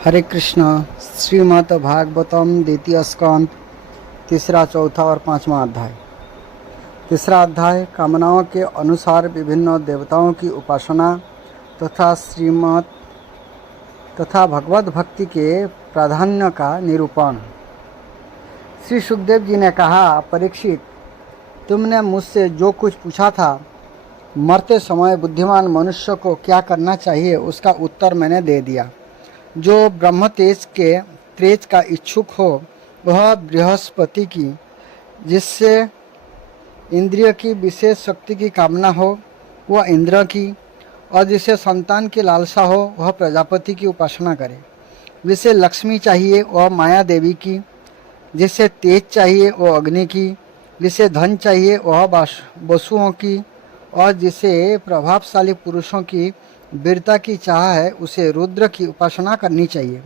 हरे कृष्णा। श्रीमद् भागवतम द्वितीय स्कंद तीसरा, चौथा और पांचवा अध्याय। तीसरा अध्याय कामनाओं के अनुसार विभिन्न देवताओं की उपासना तथा भगवत भक्ति के प्राधान्य का निरूपण। श्री सुखदेव जी ने कहा, परीक्षित, तुमने मुझसे जो कुछ पूछा था, मरते समय बुद्धिमान मनुष्य को क्या करना चाहिए, उसका उत्तर मैंने दे दिया। जो ब्रह्म तेज का इच्छुक हो, वह बृहस्पति की, जिससे इंद्रिय की विशेष शक्ति की कामना हो, वह इंद्र की, और जिसे संतान की लालसा हो, वह प्रजापति की उपासना करे। जिसे लक्ष्मी चाहिए, वह माया देवी की, जिसे तेज चाहिए, वह अग्नि की, जिसे धन चाहिए, वह वसुओं की, और जिसे प्रभावशाली पुरुषों की वीरता की चाह है, उसे रुद्र की उपासना करनी चाहिए।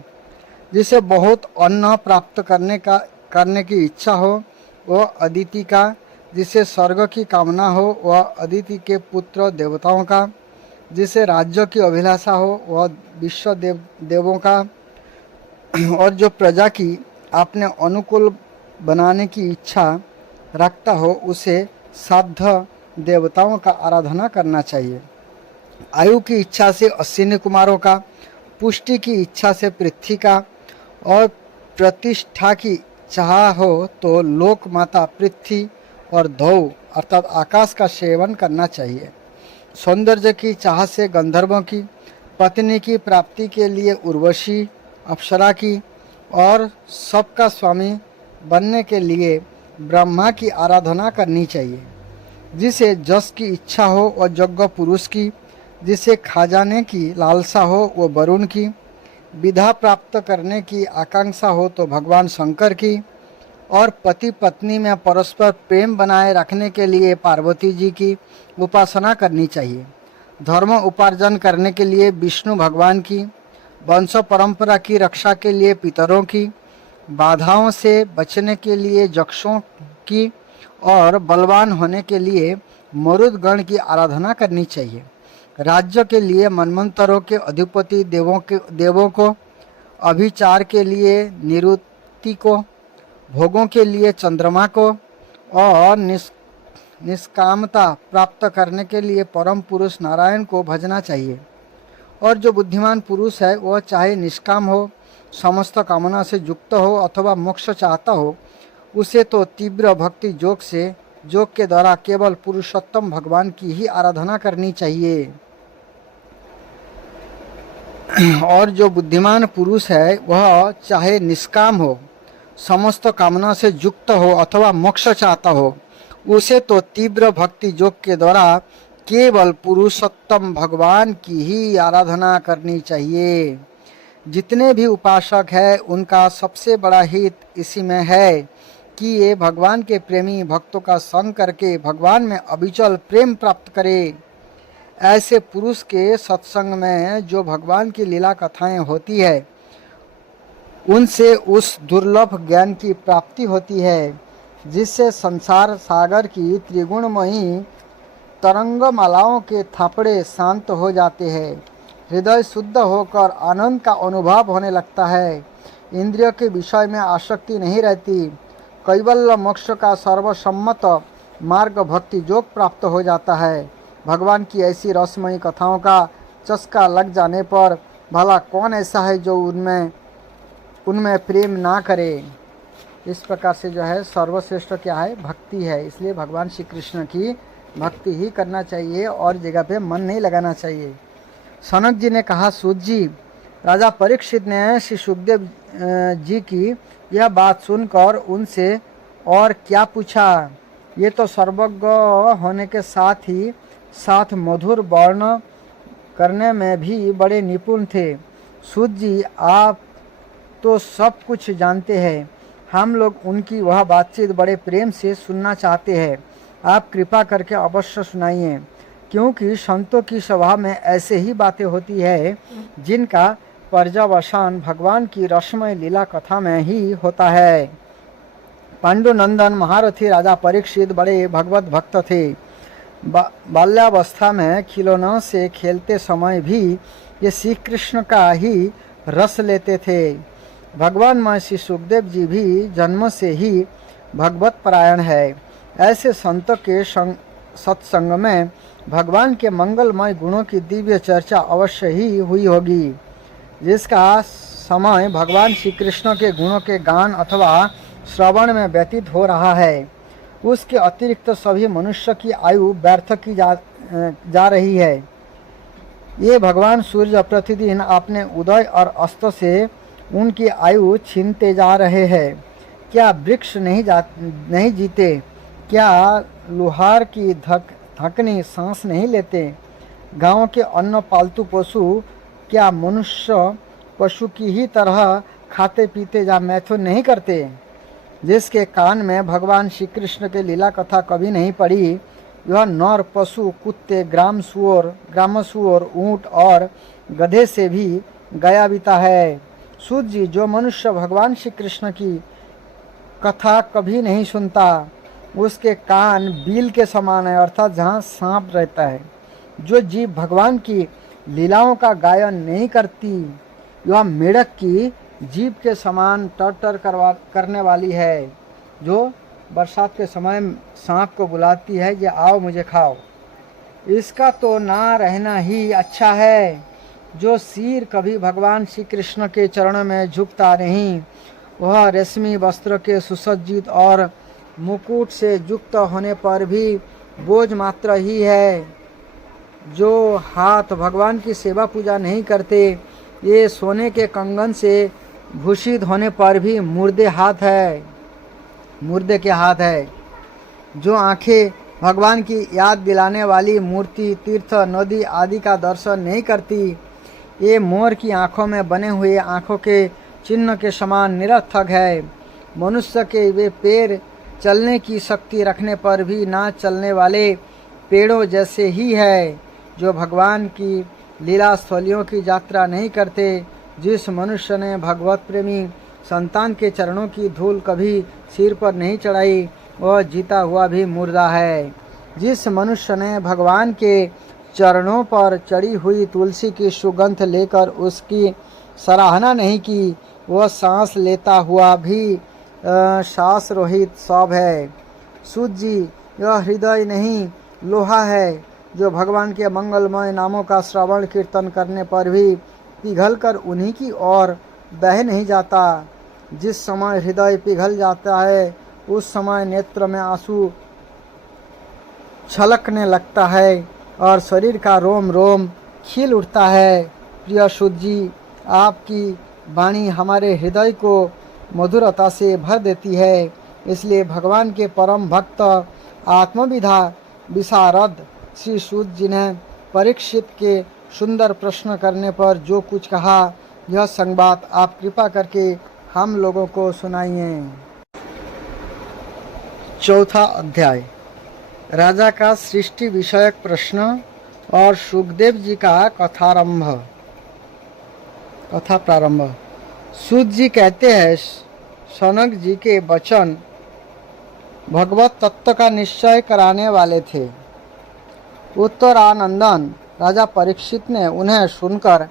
जिसे बहुत अन्न प्राप्त करने की इच्छा हो, वह अदिति का, जिसे स्वर्ग की कामना हो, वह अदिति के पुत्र देवताओं का, जिसे राज्य की अभिलाषा हो, वह विश्व देवों का, और जो प्रजा की अपने अनुकूल बनाने की इच्छा रखता हो, उसे साध देवताओं का आराधना करना चाहिए। आयु की इच्छा से अश्विनी कुमारों का, पुष्टि की इच्छा से पृथ्वी का, और प्रतिष्ठा की चाह हो तो लोक माता पृथ्वी और धौ अर्थात आकाश का सेवन करना चाहिए। सौंदर्य की चाह से गंधर्वों की, पत्नी की प्राप्ति के लिए उर्वशी अप्सरा की, और सबका स्वामी बनने के लिए ब्रह्मा की आराधना करनी चाहिए। जिसे जस की इच्छा हो, वह यज्ञ पुरुष की, जिसे खजाने की लालसा हो, वो वरुण की, विधा प्राप्त करने की आकांक्षा हो तो भगवान शंकर की, और पति पत्नी में परस्पर प्रेम बनाए रखने के लिए पार्वती जी की उपासना करनी चाहिए। धर्म उपार्जन करने के लिए विष्णु भगवान की, वंश परंपरा की रक्षा के लिए पितरों की, बाधाओं से बचने के लिए यक्षों की, और बलवान होने के लिए मरुदगण की आराधना करनी चाहिए। राज्य के लिए मनमंत्रों के अधिपति देवों को, अभिचार के लिए निरुति को, भोगों के लिए चंद्रमा को, और निष्कामता प्राप्त करने के लिए परम पुरुष नारायण को भजना चाहिए। और जो बुद्धिमान पुरुष है, वह चाहे निष्काम हो, समस्त कामना से युक्त हो, अथवा मोक्ष चाहता हो, उसे तो तीव्र भक्ति योग के द्वारा केवल पुरुषोत्तम भगवान की ही आराधना करनी चाहिए। और जो बुद्धिमान पुरुष है, वह चाहे निष्काम हो, समस्त कामना से युक्त हो, अथवा मोक्ष चाहता हो, उसे तो तीव्र भक्ति योग के द्वारा केवल पुरुषोत्तम भगवान की ही आराधना करनी चाहिए। जितने भी उपासक हैं, उनका सबसे बड़ा हित इसी में है कि ये भगवान के प्रेमी भक्तों का संग करके भगवान में अविचल प्रेम प्राप्त करे। ऐसे पुरुष के सत्संग में जो भगवान की लीला कथाएं होती है, उनसे उस दुर्लभ ज्ञान की प्राप्ति होती है, जिससे संसार सागर की त्रिगुणमयी तरंगमालाओं के थापड़े शांत हो जाते हैं। हृदय शुद्ध होकर आनंद का अनुभव होने लगता है। इंद्रियों के विषय में आसक्ति नहीं रहती। कैवल्य मोक्ष का सर्वसम्मत मार्ग भक्ति योग प्राप्त हो जाता है। भगवान की ऐसी रसमयी कथाओं का चस्का लग जाने पर भला कौन ऐसा है जो उनमें प्रेम ना करे। इस प्रकार से जो है सर्वश्रेष्ठ क्या है, भक्ति है। इसलिए भगवान श्री कृष्ण की भक्ति ही करना चाहिए और जगह पे मन नहीं लगाना चाहिए। सनक जी ने कहा, सूत जी, राजा परीक्षित ने श्री सुखदेव जी की यह बात सुनकर उनसे और क्या पूछा। ये तो सर्वज्ञ होने के साथ मधुर वर्ण करने में भी बड़े निपुण थे। सूत जी, आप तो सब कुछ जानते हैं। हम लोग उनकी वह बातचीत बड़े प्रेम से सुनना चाहते हैं। आप कृपा करके अवश्य सुनाइए, क्योंकि संतों की सभा में ऐसे ही बातें होती है जिनका पर्यवसान भगवान की रसमय लीला कथा में ही होता है। पांडुनंदन महारथी राजा परीक्षित बड़े भगवत भक्त थे। बाल्यावस्था में खिलौनों से खेलते समय भी ये श्री कृष्ण का ही रस लेते थे। भगवान महर्षि सुखदेव जी भी जन्म से ही भगवत परायण है। ऐसे संतों के सत्संग में भगवान के मंगलमय गुणों की दिव्य चर्चा अवश्य ही हुई होगी। जिसका समय भगवान श्री कृष्ण के गुणों के गान अथवा श्रवण में व्यतीत हो रहा है, उसके अतिरिक्त सभी मनुष्य की आयु व्यर्थ की जा रही है। ये भगवान सूर्य प्रतिदिन अपने उदय और अस्त से उनकी आयु छीनते जा रहे हैं। क्या वृक्ष नहीं जीते? क्या लोहार की धकनी सांस नहीं लेते? गांव के अन्य पालतू पशु क्या मनुष्य पशु की ही तरह खाते पीते या मैथुन नहीं करते? जिसके कान में भगवान श्री कृष्ण के लीला कथा कभी नहीं पड़ी, यह नर पशु, कुत्ते, ग्राम सुअर, ऊँट और गधे से भी गया बीता है। सूत जी, जो मनुष्य भगवान श्री कृष्ण की कथा कभी नहीं सुनता, उसके कान बील के समान है, अर्थात जहाँ सांप रहता है। जो जीव भगवान की लीलाओं का गायन नहीं करती, यह मेढक की जीभ के समान टर करने वाली है, जो बरसात के समय सांप को बुलाती है, ये आओ मुझे खाओ। इसका तो ना रहना ही अच्छा है। जो सिर कभी भगवान श्री कृष्ण के चरणों में झुकता नहीं, वह रेशमी वस्त्र के सुसज्जित और मुकुट से युक्त होने पर भी बोझ मात्र ही है। जो हाथ भगवान की सेवा पूजा नहीं करते, ये सोने के कंगन से भूषित होने पर भी मुर्दे के हाथ है। जो आंखें भगवान की याद दिलाने वाली मूर्ति, तीर्थ, नदी आदि का दर्शन नहीं करती, ये मोर की आंखों में बने हुए आंखों के चिन्ह के समान निरर्थक है। मनुष्य के वे पैर चलने की शक्ति रखने पर भी ना चलने वाले पेड़ों जैसे ही है। जो भगवान की लीला स्थलियों की यात्रा नहीं करते, जिस मनुष्य ने भगवत प्रेमी संतान के चरणों की धूल कभी सिर पर नहीं चढ़ाई, वह जीता हुआ भी मुर्दा है। जिस मनुष्य ने भगवान के चरणों पर चढ़ी हुई तुलसी की सुगंध लेकर उसकी सराहना नहीं की, वह सांस लेता हुआ भी श्वास रोहित सब है। सूत जी, यह हृदय नहीं लोहा है, जो भगवान के मंगलमय नामों का श्रवण कीर्तन करने पर भी पिघलकर उन्हीं की ओर बह नहीं जाता। जिस समय हृदय पिघल जाता है, उस समय नेत्र में आंसू छलकने लगता है और शरीर का रोम रोम खिल उठता है। प्रिय सूत जी, आपकी वाणी हमारे हृदय को मधुरता से भर देती है। इसलिए भगवान के परम भक्त आत्मविधा विशारद श्री सूत जी ने परीक्षित के सुंदर प्रश्न करने पर जो कुछ कहा, यह संवाद आप कृपा करके हम लोगों को सुनाइए। चौथा अध्याय, राजा का सृष्टि विषयक प्रश्न और सुखदेव जी का कथा प्रारंभ। सूत जी कहते हैं, सनक जी के वचन भगवत तत्व का निश्चय कराने वाले थे। उत्तरानंदन राजा परीक्षित ने उन्हें सुनकर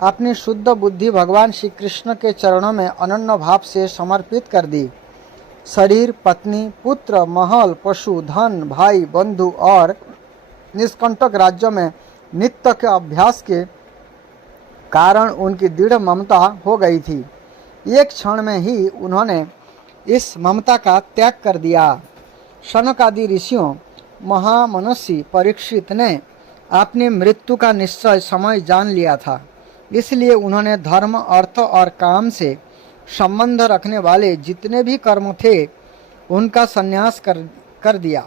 अपनी शुद्ध बुद्धि भगवान श्री कृष्ण के चरणों में अनन्य भाव से समर्पित कर दी। शरीर, पत्नी, पुत्र, महल, पशु, धन, भाई, बंधु और निष्कंटक राज्यों में नित्य के अभ्यास के कारण उनकी दृढ़ ममता हो गई थी। एक क्षण में ही उन्होंने इस ममता का त्याग कर दिया। शनक आदि ऋषियों महामनस्वी परीक्षित ने अपनी मृत्यु का निश्चय समय जान लिया था, इसलिए उन्होंने धर्म, अर्थ और काम से संबंध रखने वाले जितने भी कर्म थे, उनका संन्यास कर दिया।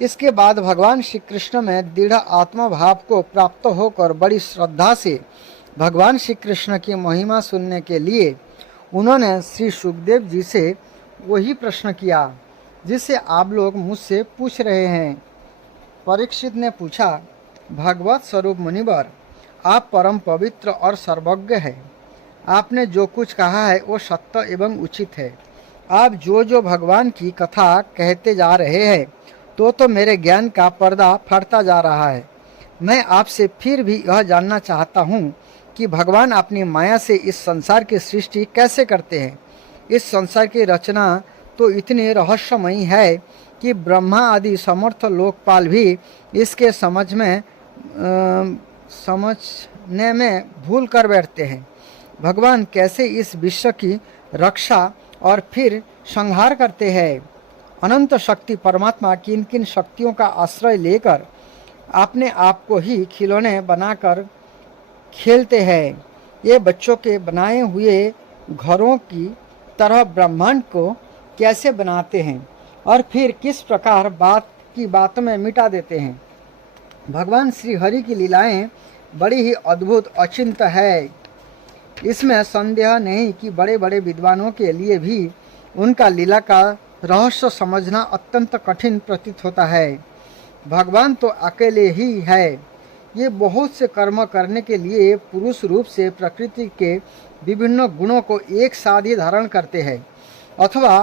इसके बाद भगवान श्री कृष्ण में दृढ़ आत्मभाव को प्राप्त होकर बड़ी श्रद्धा से भगवान श्री कृष्ण की महिमा सुनने के लिए उन्होंने श्री सुखदेव जी से वही प्रश्न किया जिसे आप लोग मुझसे पूछ रहे हैं। परीक्षित ने पूछा, भगवत स्वरूप मुनिवर, आप परम पवित्र और सर्वज्ञ हैं। आपने जो कुछ कहा है वो सत्य एवं उचित है। आप जो भगवान की कथा कहते जा रहे हैं, तो मेरे ज्ञान का पर्दा फटता जा रहा है। मैं आपसे फिर भी यह जानना चाहता हूँ कि भगवान अपनी माया से इस संसार की सृष्टि कैसे करते हैं। इस संसार की रचना तो इतनी रहस्यमयी है कि ब्रह्मा आदि समर्थ लोकपाल भी इसके समझने में भूल कर बैठते हैं। भगवान कैसे इस विश्व की रक्षा और फिर संहार करते हैं। अनंत शक्ति परमात्मा किन किन शक्तियों का आश्रय लेकर अपने आप को ही खिलौने बनाकर खेलते हैं। ये बच्चों के बनाए हुए घरों की तरह ब्रह्मांड को कैसे बनाते हैं और फिर किस प्रकार बातों में मिटा देते हैं। भगवान श्री हरि की लीलाएं बड़ी ही अद्भुत अचिंत्य है। इसमें संदेह नहीं कि बड़े बड़े विद्वानों के लिए भी उनका लीला का रहस्य समझना अत्यंत कठिन प्रतीत होता है। भगवान तो अकेले ही है। ये बहुत से कर्म करने के लिए पुरुष रूप से प्रकृति के विभिन्न गुणों को एक साथ ही धारण करते हैं अथवा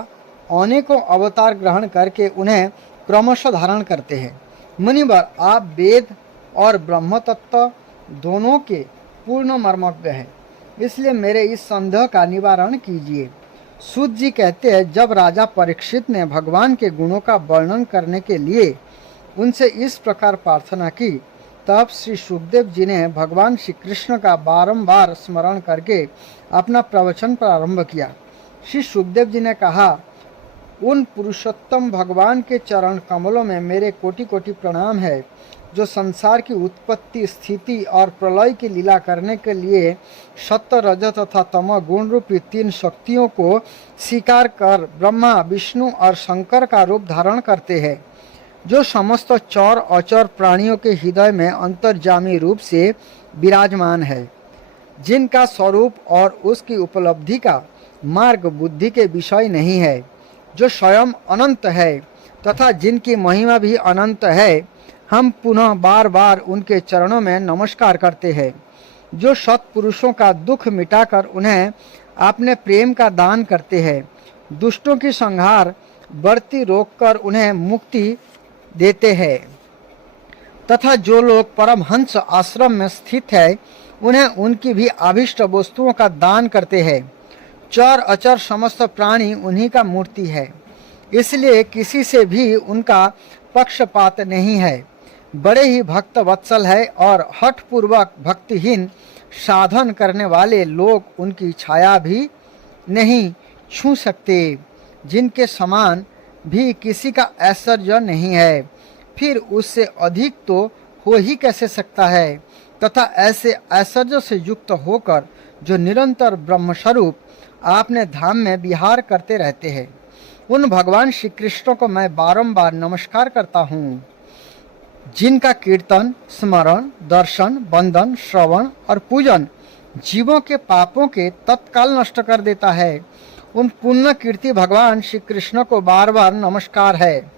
अनेकों अवतार ग्रहण करके उन्हें क्रमशः धारण करते हैं। मुनिवर, आप वेद और ब्रह्म तत्व दोनों के पूर्ण मर्मज्ञ हैं, इसलिए मेरे इस संदेह का निवारण कीजिए। सूत जी कहते हैं, जब राजा परीक्षित ने भगवान के गुणों का वर्णन करने के लिए उनसे इस प्रकार प्रार्थना की, तब श्री सुखदेव जी ने भगवान श्री कृष्ण का बारंबार स्मरण करके अपना प्रवचन प्रारंभ किया। श्री सुखदेव जी ने कहा, उन पुरुषोत्तम भगवान के चरण कमलों में मेरे कोटि कोटि प्रणाम है, जो संसार की उत्पत्ति, स्थिति और प्रलय की लीला करने के लिए सत्य, रजत तथा तम गुण रूपी तीन शक्तियों को स्वीकार कर ब्रह्मा, विष्णु और शंकर का रूप धारण करते हैं, जो समस्त चौर अचौर प्राणियों के हृदय में अंतर्जामी रूप से विराजमान है, जिनका स्वरूप और उसकी उपलब्धि का मार्ग बुद्धि के विषय नहीं है, जो स्वयं अनंत है तथा जिनकी महिमा भी अनंत है। हम पुनः बार बार उनके चरणों में नमस्कार करते हैं, जो सत्पुरुषों का दुख मिटाकर उन्हें अपने प्रेम का दान करते हैं, दुष्टों की संहार बढ़ती रोककर उन्हें मुक्ति देते हैं तथा जो लोग परमहंस आश्रम में स्थित है उन्हें उनकी भी अभिष्ट वस्तुओं का दान करते हैं। चर अचर समस्त प्राणी उन्हीं का मूर्ति है, इसलिए किसी से भी उनका पक्षपात नहीं है। बड़े ही भक्त वत्सल है और हठपूर्वक भक्तिहीन साधन करने वाले लोग उनकी छाया भी नहीं छू सकते, जिनके समान भी किसी का ऐश्वर्य नहीं है, फिर उससे अधिक तो हो ही कैसे सकता है। तथा ऐसे ऐश्वर्य से युक्त होकर जो निरंतर ब्रह्मस्वरूप आपने धाम में विहार करते रहते हैं, उन भगवान श्री कृष्ण को मैं बारंबार नमस्कार करता हूँ, जिनका कीर्तन, स्मरण, दर्शन, वंदन, श्रवण और पूजन जीवों के पापों के तत्काल नष्ट कर देता है। उन पुण्य कीर्ति भगवान श्री कृष्ण को बार बार नमस्कार है।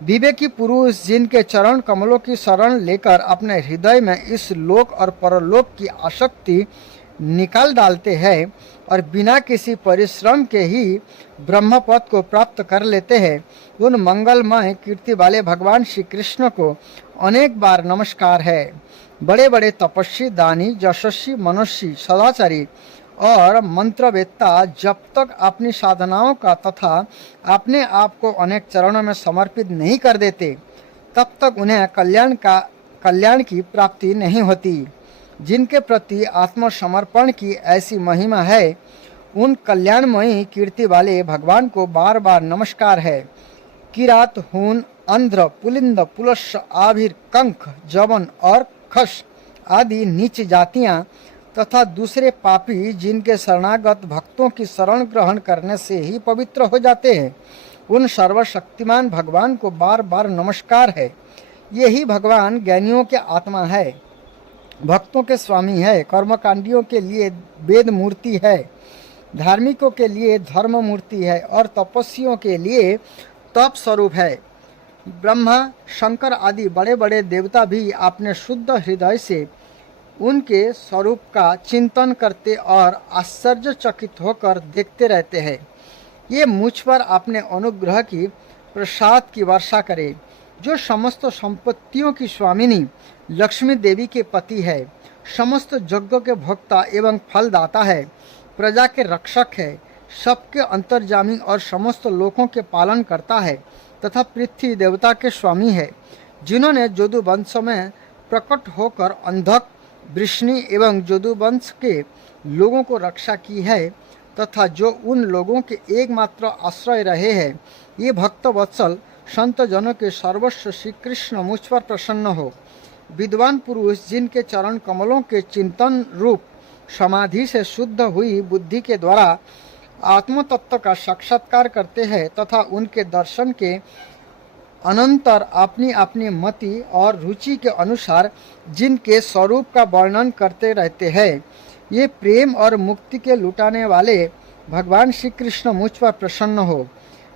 विवेकी पुरुष जिनके चरण कमलों की शरण लेकर अपने हृदय में इस लोक और परलोक की आसक्ति निकाल डालते हैं और बिना किसी परिश्रम के ही ब्रह्मपद को प्राप्त कर लेते हैं, उन मंगलमय कीर्ति वाले भगवान श्री कृष्ण को अनेक बार नमस्कार है। बड़े बड़े तपस्वी, दानी, यशस्वी, मनुष्य, सदाचारी और मंत्रवेत्ता जब तक अपनी साधनाओं का तथा अपने आप को अनेक चरणों में समर्पित नहीं कर देते, तब तक उन्हें कल्याण की प्राप्ति नहीं होती। जिनके प्रति आत्मसमर्पण की ऐसी महिमा है, उन कल्याणमयी कीर्ति वाले भगवान को बार बार नमस्कार है। किरात, हून, अंध्र, पुलिंद, पुलस्स, आभिर, कंक, जवन और खस आदि नीच जातियां तथा दूसरे पापी जिनके शरणागत भक्तों की शरण ग्रहण करने से ही पवित्र हो जाते हैं, उन सर्वशक्तिमान भगवान को बार बार नमस्कार है। यही भगवान ज्ञानियों के आत्मा है, भक्तों के स्वामी है, कर्मकांडियों के लिए वेद मूर्ति है, धार्मिकों के लिए धर्म मूर्ति है और तपस्वियों के लिए तप स्वरूप है। ब्रह्मा, शंकर आदि बड़े बड़े देवता भी अपने शुद्ध हृदय से उनके स्वरूप का चिंतन करते और आश्चर्यचकित होकर देखते रहते हैं। ये मुझ पर अपने अनुग्रह की प्रसाद की वर्षा करे, जो समस्त संपत्तियों की स्वामिनी लक्ष्मी देवी के पति है, समस्त यज्ञों के भोक्ता एवं फलदाता है, प्रजा के रक्षक है, सबके अंतर्जामी और समस्त लोकों के पालन करता है तथा पृथ्वी देवता के स्वामी है, जिन्होंने जदुवंश में प्रकट होकर अंधक, वृष्णि एवं जदुवंश के लोगों को रक्षा की है तथा जो उन लोगों के एकमात्र आश्रय रहे हैं। ये भक्त वत्सल संत जनों के सर्वस्व श्री कृष्ण मुझ पर प्रसन्न हो। विद्वान पुरुष जिनके चरण कमलों के चिंतन रूप समाधि से शुद्ध हुई बुद्धि के द्वारा आत्म तत्व का साक्षात्कार करते हैं तथा उनके दर्शन के अनंतर अपनी अपनी मति और रुचि के अनुसार जिनके स्वरूप का वर्णन करते रहते हैं, ये प्रेम और मुक्ति के लुटाने वाले भगवान श्री कृष्ण मुझ पर प्रसन्न हो,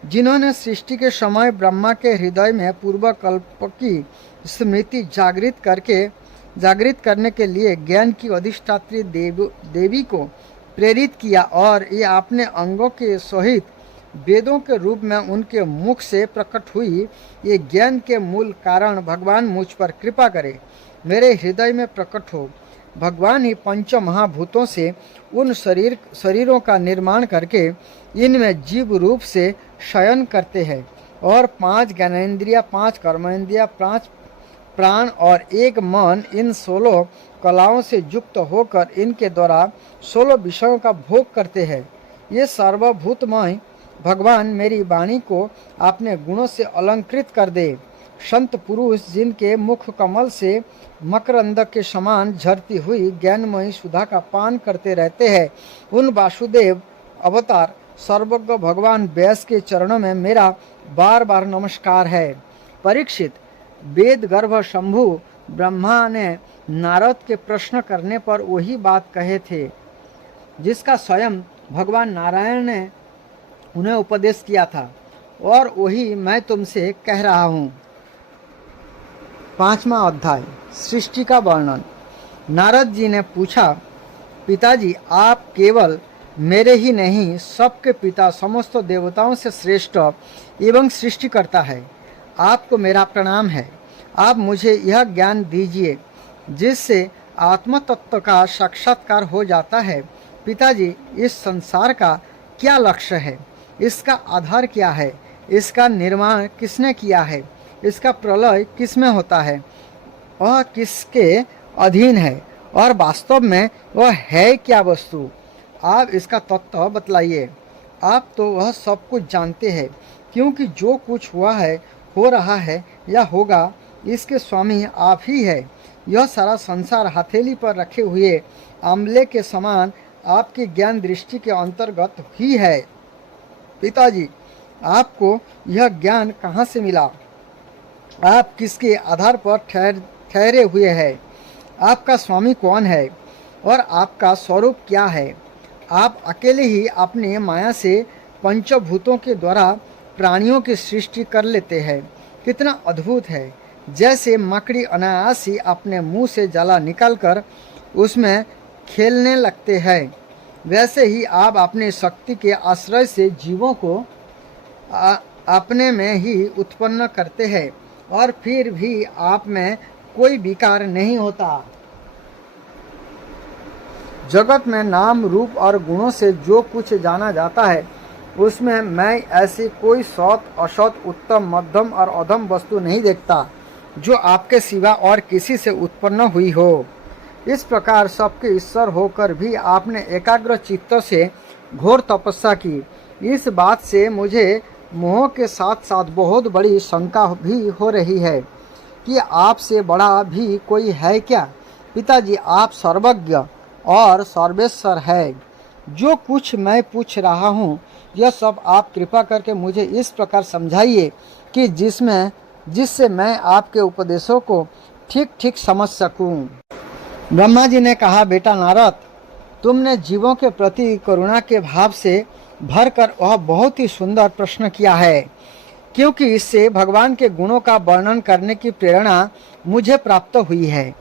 जिन्होंने सृष्टि के समय ब्रह्मा के हृदय में पूर्व कल्प की स्मृति जागृत करने के लिए ज्ञान की अधिष्ठात्री देवी को प्रेरित किया और ये अपने अंगों के सहित वेदों के रूप में उनके मुख से प्रकट हुई। ये ज्ञान के मूल कारण भगवान मुझ पर कृपा करे, मेरे हृदय में प्रकट हो। भगवान ही पंच महाभूतों से उन शरीरों का निर्माण करके इनमें जीव रूप से शयन करते हैं और 5 ज्ञानेंद्रिय, 5 कर्मेंद्रिय, 5 प्राण और 1 मन इन 16 कलाओं से युक्त होकर इनके द्वारा 16 विषयों का भोग करते हैं। ये सर्वभूतमय भगवान मेरी वाणी को अपने गुणों से अलंकृत कर दे। संत पुरुष जिनके मुख कमल से मकरंद के समान झरती हुई ज्ञानमयी सुधा का पान करते रहते हैं, उन वासुदेव अवतार सर्वज्ञ भगवान व्यास के चरणों में मेरा बार बार नमस्कार है। परीक्षित, वेद गर्भ शंभु ब्रह्मा ने नारद के प्रश्न करने पर वही बात कहे थे जिसका स्वयं भगवान नारायण ने उन्हें उपदेश किया था और वही मैं तुमसे कह रहा हूँ। 5वां अध्याय, सृष्टि का वर्णन। नारद जी ने पूछा, पिताजी, आप केवल मेरे ही नहीं सबके पिता, समस्त देवताओं से श्रेष्ठ एवं सृष्टिकर्ता है। आपको मेरा प्रणाम है। आप मुझे यह ज्ञान दीजिए जिससे आत्म तत्व का साक्षात्कार हो जाता है। पिताजी, इस संसार का क्या लक्ष्य है? इसका आधार क्या है? इसका निर्माण किसने किया है? इसका प्रलय किसमें होता है? वह किसके अधीन है और वास्तव में वह है क्या वस्तु? आप इसका तत्व बतलाइए। आप तो वह सब कुछ जानते हैं, क्योंकि जो कुछ हुआ है, हो रहा है या होगा, इसके स्वामी आप ही है। यह सारा संसार हथेली पर रखे हुए आंवले के समान आपकी ज्ञान दृष्टि के अंतर्गत ही है। पिताजी, आपको यह ज्ञान कहाँ से मिला? आप किसके आधार पर ठहरे हुए हैं? आपका स्वामी कौन है और आपका स्वरूप क्या है? आप अकेले ही अपने माया से पंचभूतों के द्वारा प्राणियों की सृष्टि कर लेते हैं। कितना अद्भुत है! जैसे मकड़ी अनायास ही अपने मुंह से जाला निकालकर उसमें खेलने लगते हैं, वैसे ही आप अपनी शक्ति के आश्रय से जीवों को अपने में ही उत्पन्न करते हैं और फिर भी आप में कोई विकार नहीं होता। जगत में नाम, रूप और गुणों से जो कुछ जाना जाता है, उसमें मैं ऐसी कोई सत, असत, उत्तम, मध्यम और अधम वस्तु नहीं देखता जो आपके सिवा और किसी से उत्पन्न हुई हो। इस प्रकार सबके ईश्वर होकर भी आपने एकाग्र चित्त से घोर तपस्या की। इस बात से मुझे मोह के साथ साथ बहुत बड़ी शंका भी हो रही है कि आपसे बड़ा भी कोई है क्या? पिताजी, आप सर्वज्ञ और सर्वेश्वर है। जो कुछ मैं पूछ रहा हूँ, यह सब आप कृपा करके मुझे इस प्रकार समझाइए कि जिससे मैं आपके उपदेशों को ठीक ठीक समझ सकूं। ब्रह्मा जी ने कहा, बेटा नारद, तुमने जीवों के प्रति करुणा के भाव से भरकर वह बहुत ही सुंदर प्रश्न किया है, क्योंकि इससे भगवान के गुणों का वर्णन करने की प्रेरणा मुझे प्राप्त हुई है।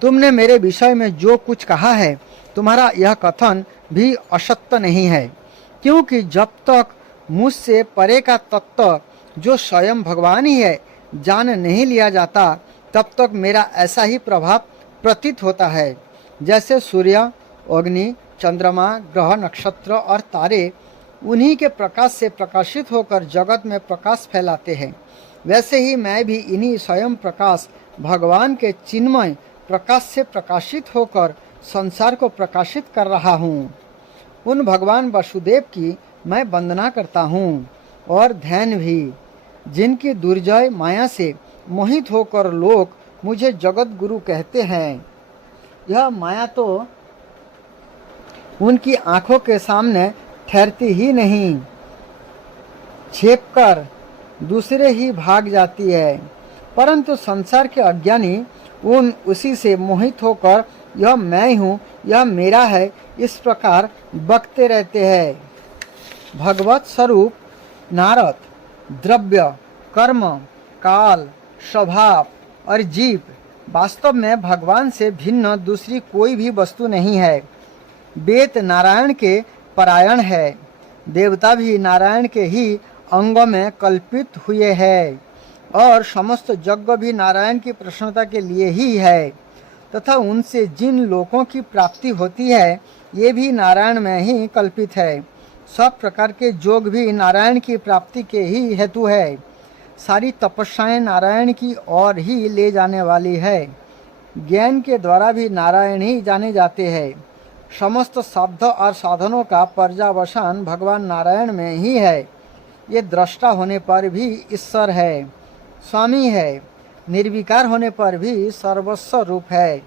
तुमने मेरे विषय में जो कुछ कहा है, तुम्हारा यह कथन भी असत्य नहीं है, क्योंकि जब तक मुझसे परे का तत्व जो स्वयं भगवान ही है जान नहीं लिया जाता, तब तक मेरा ऐसा ही प्रभाव प्रतीत होता है। जैसे सूर्य, अग्नि, चंद्रमा, ग्रह, नक्षत्र और तारे उन्हीं के प्रकाश से प्रकाशित होकर जगत में प्रकाश फैलाते हैं, वैसे ही मैं भी इन्हीं स्वयं प्रकाश भगवान के चिन्मय प्रकाश से प्रकाशित होकर संसार को प्रकाशित कर रहा हूँ। उन भगवान वासुदेव की मैं वंदना करता हूँ और ध्यान भी, जिनकी दुर्जय माया से मोहित होकर लोग मुझे जगत गुरु कहते हैं। यह माया तो उनकी आंखों के सामने ठहरती ही नहीं, छेपकर दूसरे ही भाग जाती है, परंतु संसार के अज्ञानी उसी से मोहित होकर यह मैं हूँ, यह मेरा है, इस प्रकार बकते रहते हैं। भगवत स्वरूप नारद, द्रव्य, कर्म, काल, स्वभाव और जीव वास्तव में भगवान से भिन्न दूसरी कोई भी वस्तु नहीं है। वेद नारायण के परायण है, देवता भी नारायण के ही अंग में कल्पित हुए हैं और समस्त यज्ञ भी नारायण की प्रसन्नता के लिए ही है, तथा उनसे जिन लोकों की प्राप्ति होती है ये भी नारायण में ही कल्पित है। सब प्रकार के योग भी नारायण की प्राप्ति के ही हेतु है। सारी तपस्याएं नारायण की ओर ही ले जाने वाली है। ज्ञान के द्वारा भी नारायण ही जाने जाते हैं। समस्त शब्द और साधनों का पर्यावसान भगवान नारायण में ही है। ये दृष्टा होने पर भी ईश्वर है, स्वामी है, निर्विकार होने पर भी सर्वस्व रूप है।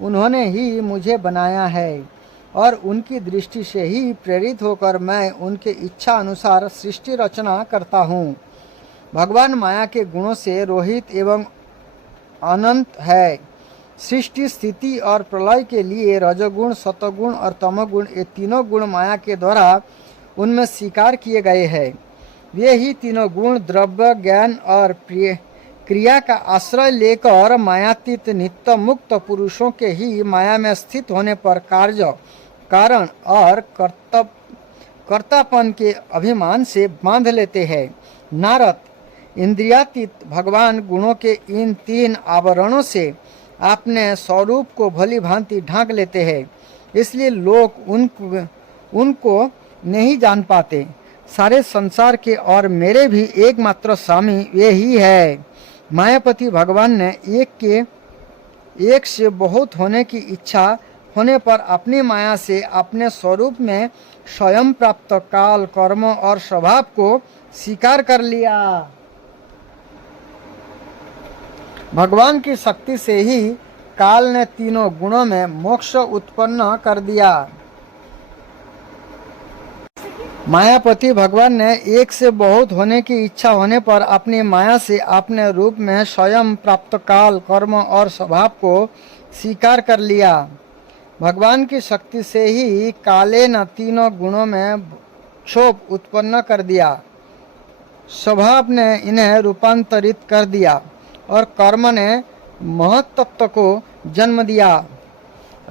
उन्होंने ही मुझे बनाया है और उनकी दृष्टि से ही प्रेरित होकर मैं उनके इच्छा अनुसार सृष्टि रचना करता हूँ। भगवान माया के गुणों से रोहित एवं अनंत है। सृष्टि, स्थिति और प्रलय के लिए रजोगुण, सतोगुण और तमोगुण, ये तीनों गुण माया के द्वारा उनमें स्वीकार किए गए हैं। वे ही तीनों गुण द्रव्य, ज्ञान और क्रिया का आश्रय लेकर मायातीत नित्य मुक्त पुरुषों के ही माया में स्थित होने पर कार्य, कारण और कर्तापन के अभिमान से बांध लेते हैं। नारद, इंद्रियातीत भगवान गुणों के इन तीन आवरणों से अपने स्वरूप को भली भांति ढांक लेते हैं, इसलिए लोग उनको नहीं जान पाते। सारे संसार के और मेरे भी एकमात्र स्वामी वे ही है। मायापति भगवान ने एक से बहुत होने की इच्छा होने पर अपनी माया से अपने स्वरूप में स्वयं प्राप्त काल, कर्म और स्वभाव को स्वीकार कर लिया। भगवान की शक्ति से ही काल ने तीनों गुणों में मोक्ष उत्पन्न कर दिया। मायापति भगवान ने एक से बहुत होने की इच्छा होने पर अपनी माया से अपने रूप में स्वयं प्राप्त काल, कर्म और स्वभाव को स्वीकार कर लिया। भगवान की शक्ति से ही काले न तीनों गुणों में क्षोभ उत्पन्न कर दिया। स्वभाव ने इन्हें रूपांतरित कर दिया और कर्म ने महत्त्व को जन्म दिया।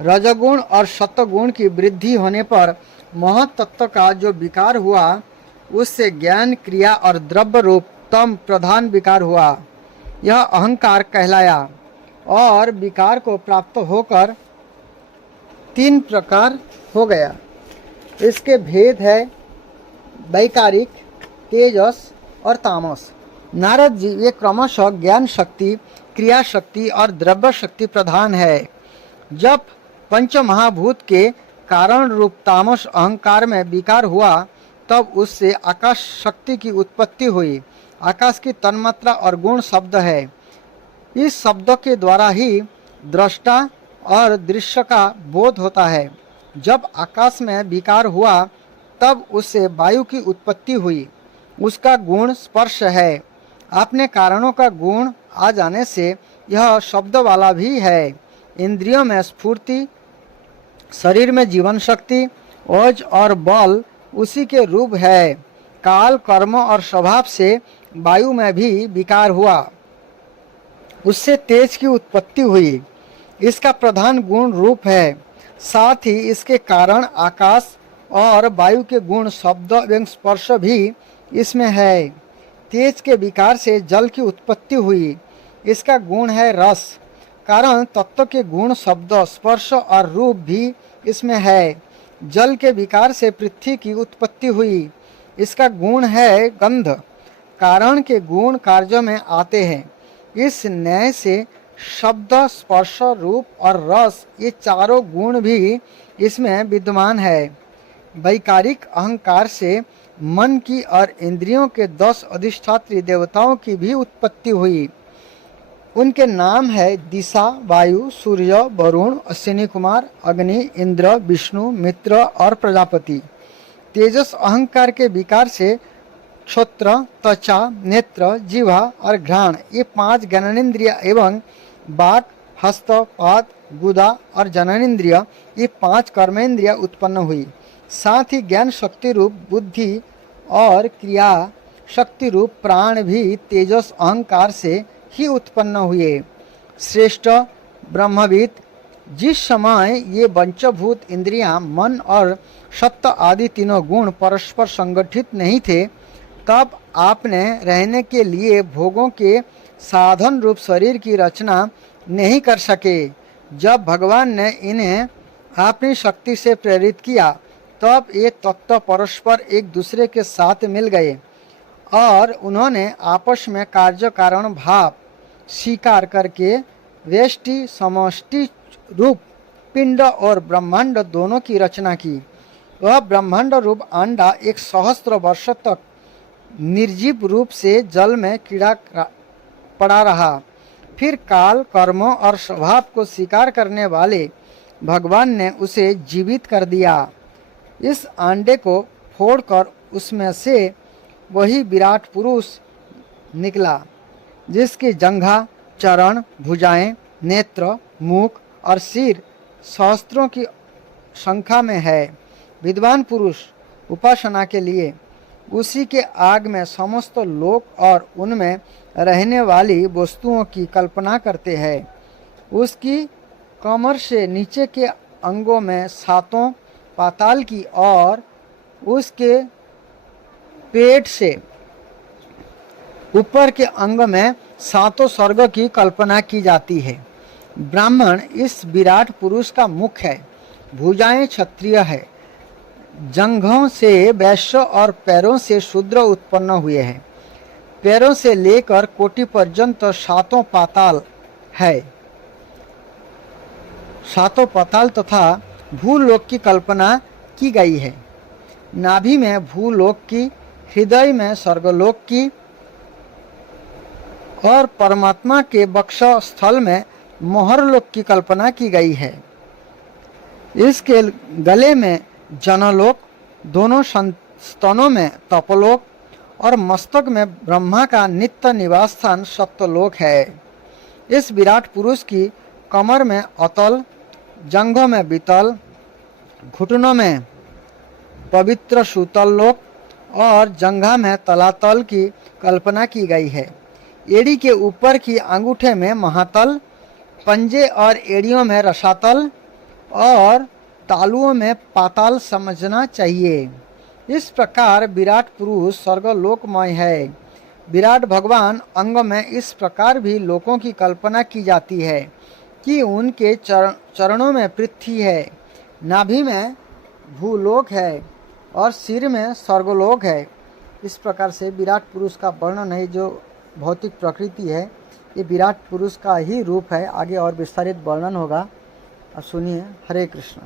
रजोगुण और सत्वगुण की वृद्धि होने पर महत्त्व का जो विकार हुआ उससे ज्ञान, क्रिया और द्रव्य रूप तम प्रधान विकार हुआ। यह अहंकार कहलाया और विकार को प्राप्त होकर तीन प्रकार हो गया। इसके भेद है वैकारिक, तेजस और तामस। नारद जी ये क्रमशः ज्ञान शक्ति, क्रिया शक्ति और द्रव्य शक्ति प्रधान है। जब पंच महाभूत के कारण रूप तामस अहंकार में विकार हुआ तब उससे आकाश शक्ति की उत्पत्ति हुई। आकाश की तन्मात्रा और गुण शब्द है। इस शब्द के द्वारा ही दृष्टा और दृश्य का बोध होता है। जब आकाश में विकार हुआ तब उससे वायु की उत्पत्ति हुई। उसका गुण स्पर्श है। अपने कारणों का गुण आ जाने से यह शब्द वाला भी है। इंद्रियों में स्फूर्ति, शरीर में जीवन शक्ति, ओज और बल उसी के रूप है। काल, कर्म और स्वभाव से वायु में भी विकार हुआ, उससे तेज की उत्पत्ति हुई। इसका प्रधान गुण रूप है। साथ ही इसके कारण आकाश और वायु के गुण शब्द एवं स्पर्श भी इसमें है। तेज के विकार से जल की उत्पत्ति हुई। इसका गुण है रस। कारण तत्व के गुण, शब्द, स्पर्श और रूप भी इसमें है। जल के विकार से पृथ्वी की उत्पत्ति हुई। इसका गुण है गंध। कारण के गुण कार्यों में आते हैं। इस न्याय से शब्द, स्पर्श, रूप और रस ये चारों गुण भी इसमें विद्यमान है। वैकारिक अहंकार से मन की और इंद्रियों के 10 अधिष्ठात्री देवताओं की भी उत्पत्ति हुई। उनके नाम है दिशा, वायु, सूर्य, वरुण, अश्विनी कुमार, अग्नि, इंद्र, विष्णु, मित्र और प्रजापति। तेजस अहंकार के विकार से क्षोत्र, त्वचा, नेत्र, जिह्वा और घ्राण ये 5 ज्ञानेन्द्रिय एवं बाक, हस्त, पाद, गुदा और जननेन्द्रिय ये 5 कर्मेंद्रिय उत्पन्न हुई। साथ ही ज्ञान शक्ति रूप बुद्धि और क्रिया शक्ति रूप प्राण भी तेजस अहंकार से ही उत्पन्न हुए। श्रेष्ठ ब्रह्मविद, जिस समय ये पंचभूत इंद्रियां, मन और सत्व आदि तीनों गुण परस्पर संगठित नहीं थे, तब आपने रहने के लिए भोगों के साधन रूप शरीर की रचना नहीं कर सके। जब भगवान ने इन्हें अपनी शक्ति से प्रेरित किया, तब ये तत्व परस्पर एक दूसरे के साथ मिल गए और उन्होंने आपस में कार्य कारण भाव स्वीकार करके व्यष्टि समष्टि रूप पिंड और ब्रह्मांड दोनों की रचना की। वह ब्रह्मांड रूप अंडा 1 सहस्त्र वर्ष तक निर्जीव रूप से जल में कीड़ा पड़ा रहा। फिर काल, कर्मों और स्वभाव को स्वीकार करने वाले भगवान ने उसे जीवित कर दिया। इस अंडे को फोड़कर उसमें से वही विराट पुरुष निकला, जिसकी जंघा, चरण, भुजाएं, नेत्र, मुख और सिर सहस्त्रों की संख्या में है। विद्वान पुरुष उपासना के लिए उसी के आग में समस्त लोक और उनमें रहने वाली वस्तुओं की कल्पना करते हैं। उसकी कमर से नीचे के अंगों में 7 पाताल की और उसके पेट से ऊपर के अंग में 7 स्वर्ग की कल्पना की जाती है। ब्राह्मण इस विराट पुरुष का मुख है, भुजाएं क्षत्रिय है, जंघों से वैश्य और पैरों से शूद्र उत्पन्न हुए हैं। पैरों से लेकर कोटि पर्यंत 7 पाताल है। 7 पाताल तथा भूलोक की कल्पना की गई है। नाभि में भूलोक की, हृदय में स्वर्गलोक की और परमात्मा के वक्ष स्थल में मोहरलोक की कल्पना की गई है। इसके गले में जनलोक, दोनों स्तनों में तपलोक और मस्तक में ब्रह्मा का नित्य निवास स्थान सत्यलोक है। इस विराट पुरुष की कमर में अतल, जंघों में वितल, घुटनों में पवित्र सूतल लोक और जंघा में तलातल की कल्पना की गई है। एड़ी के ऊपर की अंगूठे में महातल, पंजे और एड़ियों में रसातल और तालुओं में पाताल समझना चाहिए। इस प्रकार विराट पुरुष स्वर्गलोकमय है। विराट भगवान अंग में इस प्रकार भी लोकों की कल्पना की जाती है कि उनके चरणों में पृथ्वी है, नाभि में भूलोक है और सिर में स्वर्गलोक है। इस प्रकार से विराट पुरुष का वर्णन है। जो भौतिक प्रकृति है ये विराट पुरुष का ही रूप है। आगे और विस्तारित वर्णन होगा। अब सुनिए। हरे कृष्ण।